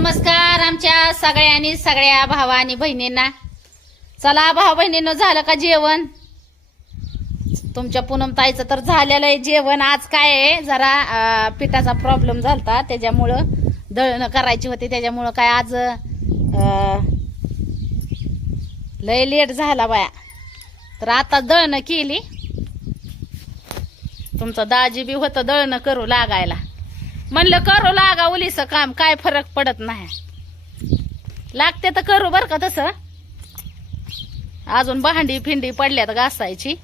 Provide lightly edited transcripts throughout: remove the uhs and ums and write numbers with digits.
नमस्कार आमच्या सगळ्या भावा आणि बहिणींना. चला भाऊ बहिणींनो, झालं का जेवण? तुमच्या पूनम ताईचं तर झालेलं आहे जेवण. आज काय आहे, जरा पिठाचा प्रॉब्लेम झालता, त्याच्यामुळं दळणं करायची होती, त्याच्यामुळं काय आज लय लेट झाला बाया. तर आता दळणं केली. तुमचं दाजी बी होतं दळणं करू लागायला. म्हणलं करू लागा उलीचं काम, काय फरक पडत नाही. लागते तर करू बर का. तसं अजून भांडी फिंडी पडल्यात घासायची.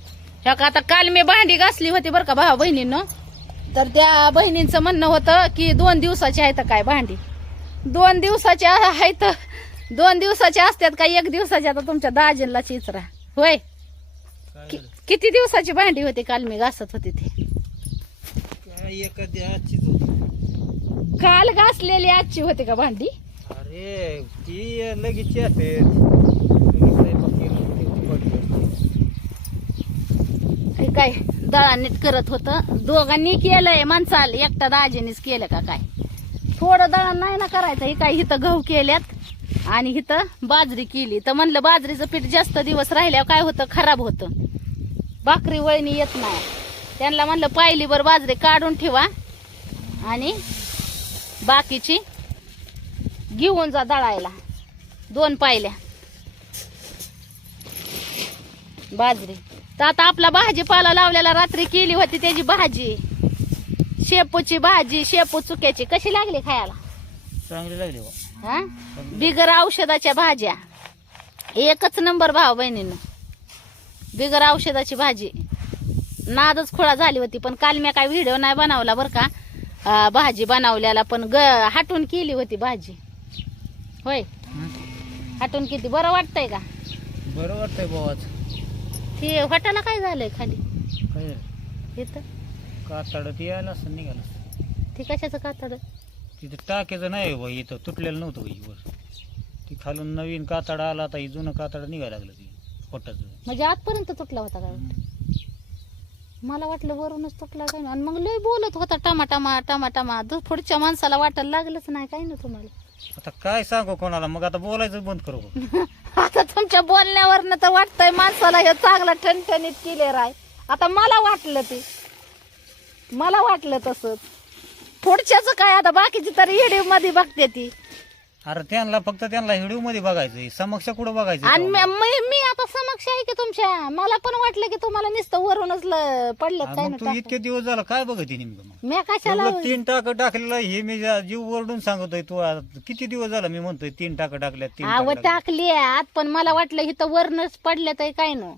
आता काल मी भांडी घासली होती बर का भाऊ बहिणींनो. तर त्या बहिणींचं म्हणणं होतं की 2 दिवसाची आहेत काय भांडी. 2 दिवसाची आहेत, 2 दिवसाची असतात का 1 दिवसाची? आता तुमच्या दाजींला चिचरा होय. किती दिवसाची भांडी होती काल मी घासत होती ती? काल घासलेली आजची होती का भांडी? अरे ती लगेच येते. हे काय दळानीत करत होत, दोघांनी केलंय माणसाला, एकटा दाजीनीच केलं का काय? थोडं दळण नाही ना करायचं. हे काय इथं गहू केल्यात आणि इथं बाजरी केली. तर म्हणलं बाजरीचं पीठ जास्त दिवस राहिल्यावर काय होतं, खराब होतं, भाकरी वळणी येत नाही. त्यांना म्हणलं पायलीभर बाजरी काढून ठेवा आणि बाकीची घेऊन जा दळायला. 2 पायल्या बाजरी. तर आता आपला भाजीपाला लावलेला रात्री केली होती त्याची भाजी, शेपूची भाजी, शेपू चुक्याची. कशी लागली खायला? चांगली लागली. हा, बिगर औषधाच्या भाज्या, एकच नंबर भाऊ बहिणींनो. बिगर औषधाची भाजी नादच खोळा झाली होती. पण काल मी काय व्हिडिओ नाही बनवला बर का. भाजी बनवल्याला पण हाटून केली होती भाजी. होय, हाटून किती बरं वाटतंय का? बरं वाटतंय बाबाच. ते हॉटेलला काय झालंय खाली? काय इथं कातड ती यायला असं निघालं. ते कशाचं कातड? तिथं टाक्याचं नाही बा, इथं तुटलेलं नव्हतं बाई वर. ती खालून नवीन कातड आला, आता ही जुनं कातड निघायला लागलं ती पोटाचं. म्हणजे आजपर्यंत तुटला होता काय? मला वाटलं वरूनच तुटला काय. आणि मग लय बोलत होता टमाटामा टमाटामा. पुढच्या माणसाला वाटायला लागलंच नाही काय ना तुम्हाला. आता काय सांगू कोणाला, मग आता बोलायचं बंद करू. आता तुमच्या बोलण्यावरनं तर वाटतंय माणसाला हे चांगला ठणठणीत क्लिअर आहे. आता मला वाटलं तसंच. पुढच्याच काय, आता बाकीची तर व्हिडिओ मध्ये बघते ती. अरे त्यांना फक्त व्हिडिओ मध्ये बघायचं, समक्ष कुठं बघायचं. आणि मी आता समक्ष आहे की तुमच्या. मला पण वाटलं की तुम्हाला नुसतं वरूनच पडलं काय मग तू इतके दिवस झाला काय बघते नेमकं? मग मी कशाला 3 टाक टाकलेलं हे मी जीव वरडून सांगतोय. तू किती दिवस झाला मी म्हणतोय 3 टाक टाकल्यात, 3 आव टाकली आत. पण मला वाटलं इथं वरनच पडलं तर काय न.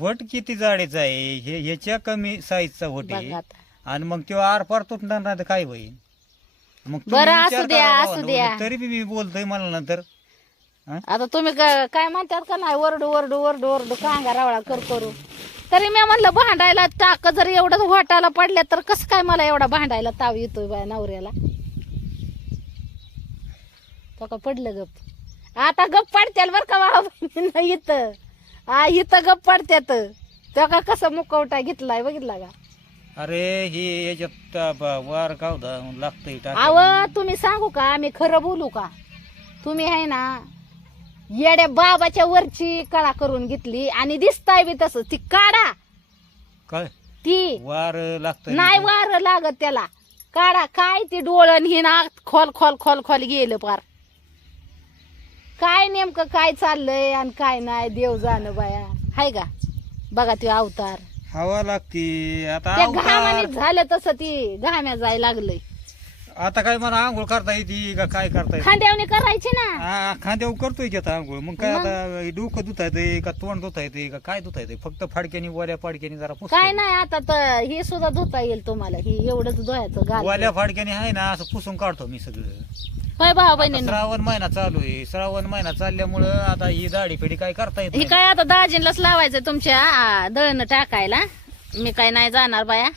वट किती जाडीचा आहे, ह्याच्या कमी साईजचा वट आहे. बघा आता. आणि मग तेव्हा आरपार तुटणार नाही तर काय होईल? मग तुम्ही बरं, विचार असू द्या, करा असू भावांनो. द्या. तरी बी मी बोलतोय मला नंतर. आता तुम्ही काय म्हणतात का नाही, वरडू वरडू वरडू वरडू कांगा रावळा करू. तरी मी म्हणलं भांडायला टाक जर एवढं वाटायला पडल्या तर कसं काय मला एवढा भांडायला ताव येतोय बाय नवऱ्याला. तो का पडलं गप. आता गप पडत्याल बर का बाबा इथं. इथं गप पडत्यात. तो का कसं मुकवटा घेतलाय बघितला का? अरे ही याच्यात वार कावदा लागतंय आव तुम्ही सांगू का, मी खरं बोलू का? तुम्ही आहे ना येड्या बाबाच्या वरची कळा करून घेतली आणि दिसताय बी तसं. ती काढा, काय ती वार लागतंय. नाही वार लागत त्याला. काढा. काय ती डोळण ही ना खोल खोल खोल खोल गेलं पार. काय नेमकं काय चाललंय आणि काय नाही देव जाणं बाया. हाय का बघा ते अवतार. हवा लागती आता. त्या अवतार. घामाने झालं तसं ती घाम्या जायला लागलंय. आता काय मला आंघोळ करता येते का काय करता येते? खांद्यावणी करायची ना. खांद्यावर करतोय की आता आंघोळ. मग काय आता डोकं धुता येते का तोंड धुता येते का काय धुता येते? फक्त फाडक्यानी वाल्या फाडक्यानी जरा पुसतो. काय नाही आता तर हे सुद्धा धुता येईल तुम्हाला. ही एवढंच धुवायचं घाल. वाल्या फाडक्यानी आहे ना असं पुसून काढतो मी सगळं. होय भाऊ आता बहिणींनो. श्रावण महिना चालू आहे. श्रावण महिना चालल्यामुळं आता ही दाढी फेडी काय करता येत हे नाही. काय आता दाजींलाच लावायचं तुमच्या दळण टाकायला. मी काय नाही जाणार बाया.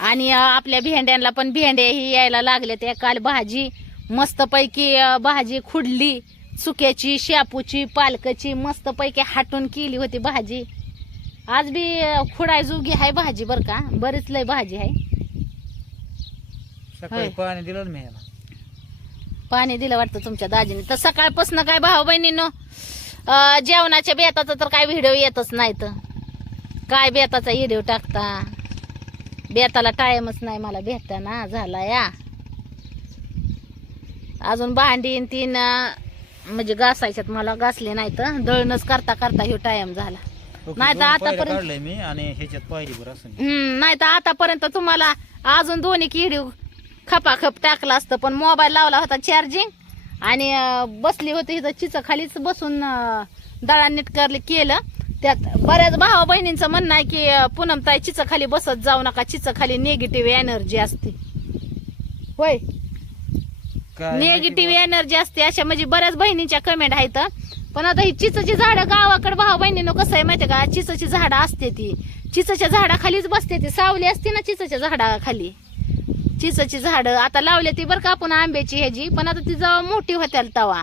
आणि आपल्या भेंड्यांना पण भेंडे ही यायला लागले. ते काल भाजी मस्तपैकी भाजी खुडली, चुक्याची, शेपूची, पालकाची मस्तपैकी हाटून केली होती भाजी. आज बी खुडाय जोगी आहे भाजी बर का. बरीच लय भाजी आहे. सकाळी पाणी दिलं ना मी याला. पाणी दिलं वाटतं तुमच्या दाजीने. तर सकाळपासून काय भाऊ बहिणींनो जेवणाच्या बेताचा तर काय व्हिडिओ येतच नाही. तर काय बेताचा व्हिडिओ टाकता, बेताला टाइमच नाही मला भेटता ना झाला या. अजून भांडी तीन म्हणजे घासायच्यात, मला घासले नाही तर दळणच करता करता ह्यो टाइम झाला. नाही तर आतापर्यंत काढलंय मी आणि ह्याच्यात पाहिजे बरं असं. नाही तर आतापर्यंत तुम्हाला अजून दोन्ही व्हिडिओ खपाखप टाकला असतं, पण मोबाईल लावला होता चार्जिंग आणि बसली होती इथं चिच खालीच बसून दळण नीट केलं. त्यात बऱ्याच भावा बहिणींचं म्हणणं आहे की पूनमताई चिच खाली बसत जाऊ नका, चिच खाली निगेटिव्ह एनर्जी असते. होय, निगेटिव्ह एनर्जी असते अशा म्हणजे बऱ्याच बहिणींच्या कमेंट आहेत. पण आता ही चिचची झाडं गावाकडे भाऊ बहिणीनं कसं आहे माहितीये का, चिचची झाडं असते ती चिचच्या झाडाखालीच बसते ती, सावली असते ना चिचच्या झाडाखाली. चिचची झाडं आता लावले ती बरं का आपण आंब्याची ह्याची, पण आता ती जेव्हा मोठी होत्याल तवा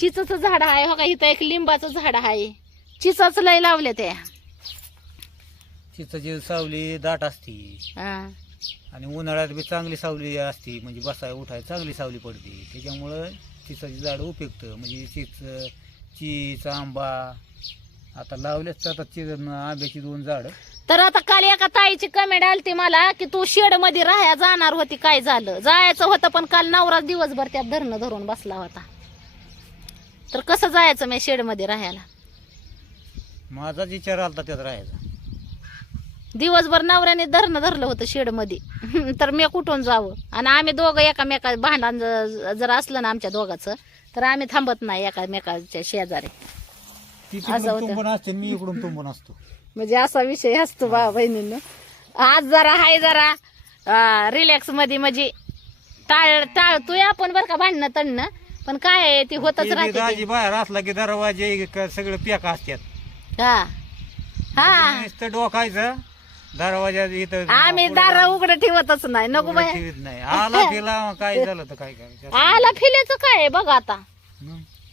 चिचचं झाड आहे. हो का, इथं एक लिंबाचं झाड आहे, चिचच लय लावले त्या. चिचाची सावली दाट असती आणि उन्हाळ्यात बी चांगली सावली असती, म्हणजे बसाय उठाय चांगली सावली पडते. त्याच्यामुळं चिचाची झाड उपयुक्त म्हणजे चीच आंबा आता लावलेच आता आंब्याची 2 झाड. तर आता काल एका ताईची कमेंट आलती मला की तू शेड मध्ये राहायला जाणार होती, काय झालं? जायचं होतं पण काल नवरा दिवसभर त्यात धरून बसला होता. तर कसं जायचं मी शेड मध्ये राहायला? माझाच विचार आलता त्यात राहायचा. दिवसभर नवऱ्याने धरलं होतं शेड मध्ये तर मी कुठून जावं? आणि आम्ही दोघं एकामेका भांडण जर असलं ना आमच्या दोघांचं तर आम्ही थांबत नाही एकामेकाच्या शेजारी. असं होतं. असते मी इकडून तुंबून असतो म्हणजे असा विषय असतो बा बहिणींनो. आज जरा हाय जरा रिलॅक्स मध्ये म्हणजे टाळतोय आपण बरं का भांडणं तणणं, पण काय आहे ती होतच राहते. दाजी बाहेर असला की दरवाजे सगळे पेका असतात. हा हा, नुसतं डोकायचं दरवाजा इथं. आम्ही दार उघडं ठेवतच नाही, नको बाहेर ठेवीत नाही. आला फिला काय झालं तर काय करायचं. आला फिल्याचं काय आहे बघा आता.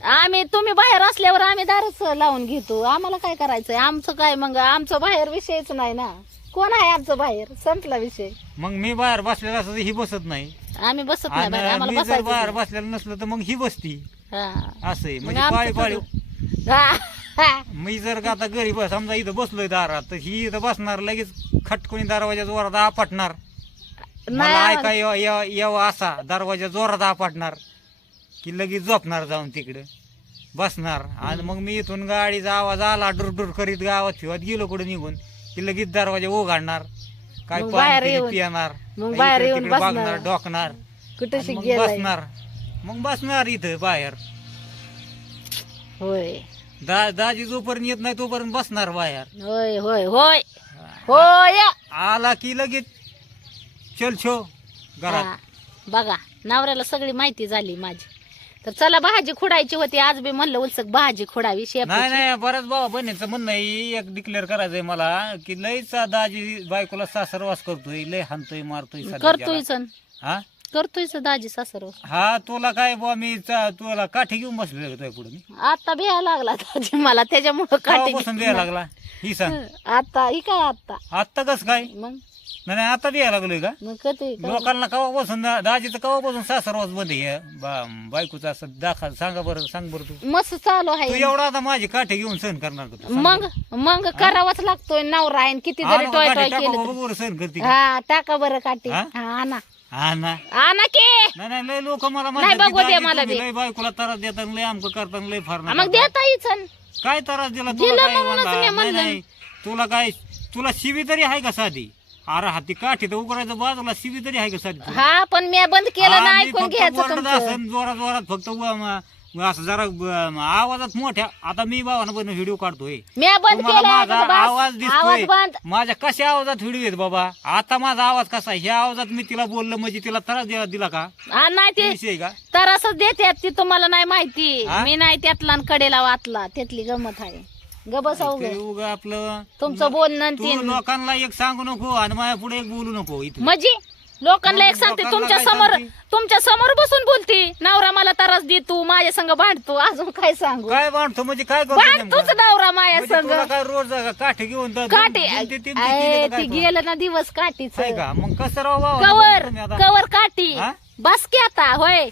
आम्ही तुम्ही बाहेर असल्यावर आम्ही दारच लावून घेतो, आम्हाला काय करायचंय? आमचं काय मग, आमचं बाहेर विषयच नाही ना. कोण आहे आमचं बाहेर? संपला विषय. मग मी बाहेर बसलेला असं ही बसत नाही, आम्ही बसत नाही बाहेर, आम्हाला मी जर बसायचं बाहेर बसलेलं नसलं तर मग ही बसती. हा. असं आहे म्हणजे मग पाळी आमचं पाळी. हा. मी जर का आता घरी बस समजा इथं बसलोय दारात तर ही इथं बसणार, लगेच खटकोनी दरवाजा जोरात आपटणार. मला ऐका यावं असा दरवाजा जोरात आपटणार की लगेच झोपणार जाऊन तिकडे बसणार. आणि मग मी इथून गाडीचा आवाज आला डुरडुर करीत गावात फिवत गेलो कुठे निघून की लगेच दरवाजा उघडणार, काय मग बाहेर पाणी येऊन- पिणार, मग बाहेर येऊन तिकडे बसणार. बघणार डोकणार कुठं आणि मग गेलाय? बसणार. मग बसणार इथं बाहेर. होय दाजी जोपर्यंत येत नाही तोपर्यंत बसणार बाहेर. होय होय होय होय. आला की लगेच चल छो घरात. हा. बघा नवऱ्याला सगळी माहिती झाली माझी. तर चला भाजी खुडायची होती, आज बी म्हणलं उलसक भाजी खुडावी. नाही नाही, बऱ्याच भावा बहिणीचं म्हणणं आहे, एक डिक्लेअर करायचंय मला की लयचा दाजी बायकोला सासरवास करतोय, लय हाणतोय मारतोय सध्या करतोय जरा. हा करतोयच दाजी सासर. हा तुला काय बुवा मी तुला काठी घेऊन बसलो तुझ्या पुढे मी आता बिया लागला दाजी मला, त्याच्यामुळं काठी बसून द्यायला लागला ही सांग. आता ही काय आत्ता कस काय? मग नाही आता द्यायला लागलोय का? मग कधी लोकांना कवा बसून दाजीचं कवा बसून सासरवास बंद आहे बायकोचा असं दाखल सांगा बरं, सांग बरं तू. मस्त चालू तू आहे. एवढा आता माझी काठी घेऊन सहन करणार का तू? सांग मग बरं. मग करावाच लागतोय नवरा आहे, किती हा जरी ना, टॉय काठी टॉय टाका केलं बाबा, तरी. बरं सहन करते का? हा टाका बरं काठी. हा? हा ना हा ना. आणा की. नाही नाही, लय लोक मला नाही, बघू दे म्हणतात मला की बी. तुम्ही लय बायकोला त्रास देतात, लय आमक करतात, लय फार मग देता येईच. काय त्रास दिला दिला तुला? काय म्हणूनच म्हणला? मी नाही म्हणलं. नाही, तुला काय तुला शिवी तरी आहे का साधी? अरे हाती काठी तर उघडायचं बाजूला, शिवी तरी आहे का साधी तुला? हा पण मी बंद केलं हा, ना, मी ऐकून फक्त घ्यायचं ओरडत तुमचं. असेन जोरात जोरात फक्त असं जरा आवाजात मोठ्या. आता मी भावानं पण व्हिडिओ काढतोय, मी बंद तुम्हाला केलं माझा बस. आवाज आवाज दिसतोय. बंद. माझ्या कशा आवाजात व्हिडिओ येत बाबा? आता माझा आवाज कसा आहे? ह्या आवाजात मी तिला बोललं म्हणजे तिला त्रास दिला का? हा, नाही ते ते विषय का? तर असं देतात ती तुम्हाला नाही माहिती. हा? मी नाही त्यातला आणि कडेला वाचला, त्यातली गमत आहे. गबसाव ते उगा आपलं तुमचं बोलणं आणि तू तीन लोकांना एक सांगू नको आणि माझ्या पुढे एक बोलू नको इथे. म्हणजे लोकांना एक सांगते, लोकांना तुमच्या काय समोर सांगते? तुमच्या समोर बसून बोलती. नवरा मला त्रास देतो, माझ्या संग भांडतो, अजून काय सांगू? काय बांधतो म्हणजे काय करतो भांडतोच नेमकं? नवरा माझ्या म्हणजे संग. तुला काय रोज काठी घेऊन काठी ती ती गेलं ना दिवस काठीच. का? मग कसं राव बाबा कवर तुम्ही आता? कवर काठी हा? बस की आता होय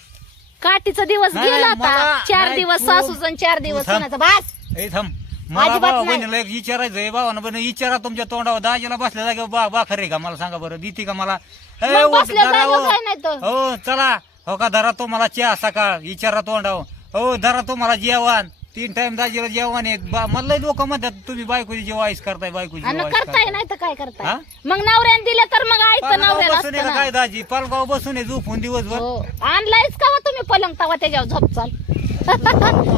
काठीचा दिवस नाही, गेला नाही, आता मला- 4 नाही, दिवस तू- सासूचा आणि 4 दिवस तू थांब. सुनाचा बस ए थांब मला अजिबात भावा नाही. बहिणीला एक विचारायचंय भावानं पण विचारा तुमच्या तोंडावर दाजीला बसल्या जागेवर बाखर आहे का मला सांगा बरं देते का मला ए, मग ओ, बसल्या धरा जागेवर हो. काय नाही तर. हो चला हो का धरा तो मला चहा सकाळ विचारा तोंडावर हो धरा तो मला जेवण 3 टाइम दाजीला जेवण आहे मला लोक म्हणतात तुम्ही बायकोची जेव्हा आईस करताय बायकोची आणि जेव्हा करताय नाही तर काय करताय हा? मग नवऱ्याने दिले तर मग ऐकतं नवऱ्याला बसून आहे असतं का ना. काय दाजी पालगाव बसून आहे झोपून दिवसभर हो आणलायच का वा तुम्ही पलंग तवा त्याच्यावर झोपचाल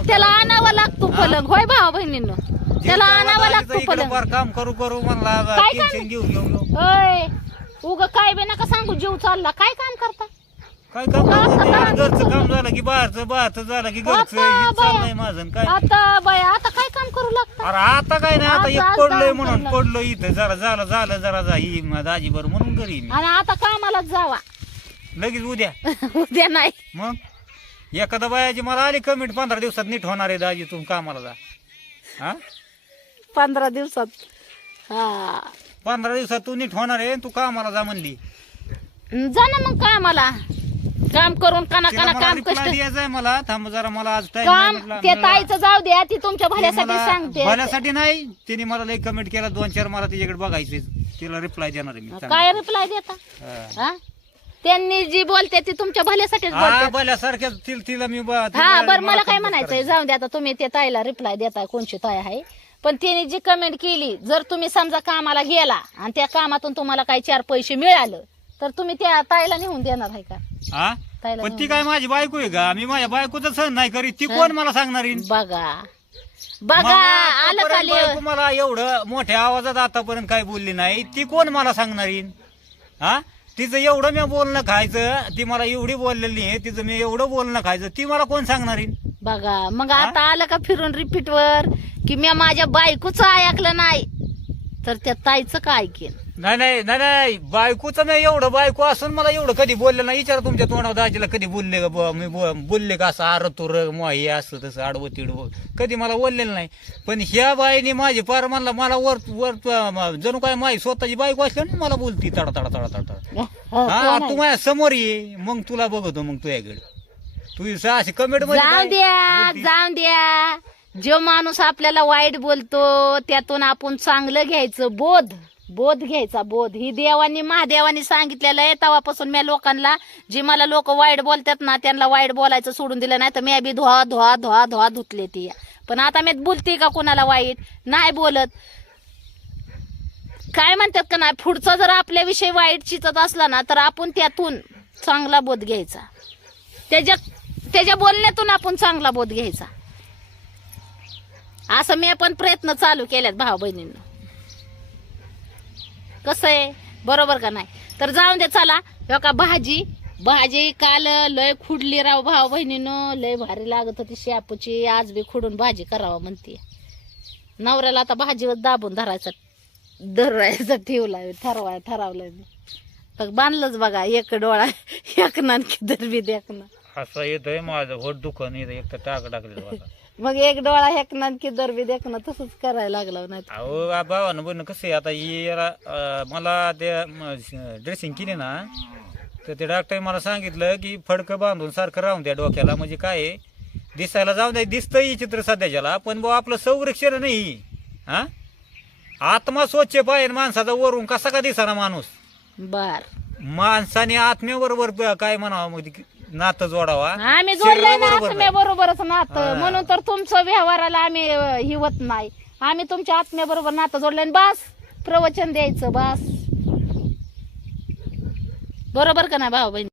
त्याला आणावा लागतो पलंग होय भावा बहिणींनो त्याला आणावा लागतो इकडे पलंग फार काम करू करू म्हणला काय काम? टेन्शन घेऊ होय उग काय बी नका सांगू जीव चालला काय काम करता काय काम आता करते? काय? घरचं काम झालं की बाहेरचं झालं की घरचं आता हे बाया. चाललंय माझं आणि काय आता बाया आता काय काम करू लागतं अरे आता काय नाही आता आता एक आज पडलोय काम म्हणून करणार. पडलो इथं जरा जा ही दाजी बरं म्हणून घरी मी आणि आता कामाला जावा लगेच उद्या उद्या नाही मग एखादा बायाची मला आली कमेंट 15 दिवसात नीट होणार आहे दाजी तू कामाला जा हा 15 दिवसात हा 15 दिवसात तू नीट होणार आहे तू कामाला जा म्हणली जा ना मग कामाला काम करून काना तिला काना मला काम reply कष्ट द्यायचंय मला थांब जरा मला आज टाइम काम ते ताईचं जाऊ द्या ती तुमच्या भल्यासाठी सांगते भल्यासाठी नाही तिने मला लई कमेंट केला 2-4 मला तिच्याकडे बघायचे तिला रिप्लाय देणार आहे मी चांगला. काय रिप्लाय देता हा. हा त्यांनी जी बोलते ती तुमच्या भल्यासाठीच हा बोलते भल्यासारख्या तिला मी हा बरं मला काय म्हणायचंय जाऊ द्या आता तुम्ही त्या ताईला रिप्लाय देताय कोणची ताई आहे पण तिने जी कमेंट केली जर तुम्ही समजा कामाला गेला आणि त्या कामातून तुम्हाला काही 4 पैसे मिळालं तर तुम्ही त्या ताईला नेऊन देणार आहे का हा ताईला पण ती नेऊन काय माझी बायको आहे का मी माझ्या बायकोचं सहन नाही करीत ती कोण मला सांगणार आहे? बघा बघा मला आलं आतापर्यंत खाली बायको मला एवढं मोठ्या आवाजात आतापर्यंत काय बोलली नाही ती कोण मला सांगणार आहे? हा तिचं एवढं मी बोलणं खायचं ती मला एवढी बोललेली आहे तिचं मी एवढं बोलणं खायचं ती मला कोण सांगणार आहे? बघा मग आता आलं का फिरून रिपीट वर की मी माझ्या बायकोच ऐकलं नाही तर त्या ताईचं काय ऐकेन नाही बायकोचं मी एवढं बायको असून मला एवढं कधी बोललं नाही विचार तुमच्या तोंडावर दाजीला कधी बोलले का मी बोलले का असं आर तुर हे असं तसं आडवं तिडवं कधी मला बोललेलं नाही पण ह्या बाईने माझी पार म्हणला मला वर जणू काय माझी स्वतःची बायको असली ना मला बोलती तडा हा तू माझ्या समोर ये मग तुला बघतो मग तुझ्याकडे तू अशी कमेंट जाऊन द्या जो माणूस आपल्याला वाईट बोलतो त्यातून आपण चांगलं घ्यायचं बोध घ्यायचा बोध ही देवानी महादेवानी सांगितलेलं आहे तेव्हापासून मी लोकांना जी मला लोक वाईट बोलतात ना त्यांना वाईट बोलायचं सोडून दिलं नाही तर मी बी धुवा धुतले ती पण आता मी बोलते का कोणाला वाईट नाही बोलत काय म्हणतात का नाही पुढचा जर आपल्याविषयी वाईट चिचत असला ना तर आपण त्यातून चांगला बोध घ्यायचा त्याच्या बोलण्यातून आपण चांगला बोध घ्यायचा असं मी पण प्रयत्न चालू केल्यात भाऊ बहिणींना कसं आहे बरोबर का नाही तर जाऊन दे चला हो का भाजी काल लय खुडली राव भाऊ बहिणीनं लय भारी लागत होती शापूची आज बी खुडून भाजी करावं म्हणते नवऱ्याला आता भाजीवर दाबून धरायचं ठेवलाय ठरवलंय मी तर बांधलंच बघा एक डोळा एक नानकी दरबी देखणं असं येतंय माझं होट दुखन येतं एक तर टाकलेलं मग एक डोळा एक नानकी दरबी देखणं तसंच करायला लागलं नाही अहो भावानं बोलणं कसं आहे आता मला ते ड्रेसिंग केली ना तर ते डॉक्टर मला सांगितलं की फडकं बांधून सारखं राहून द्या डोक्याला म्हणजे काय आहे, दिसायला जाऊ द्या दिसतंय चित्र सध्याच्याला पण भाऊ आपलं संरक्षण नाही हा आत्मा स्वच्छ पाहिजे माणसाचा वरून कसा का दिसाना माणूस बर माणसाने आत्म्याबरोबर काय म्हणावं मग नातं जोडावा आम्ही जोडलंय ना शरीराबरोबर आत्म्या बरोबरच नातं हा. म्हणून तर तुमचं व्यवहाराला आम्ही हिवत नाही आम्ही तुमच्या आत्म्याबरोबर नातं जोडलंय बस प्रवचन द्यायचं बस बरोबर का नाही भाऊ बहीण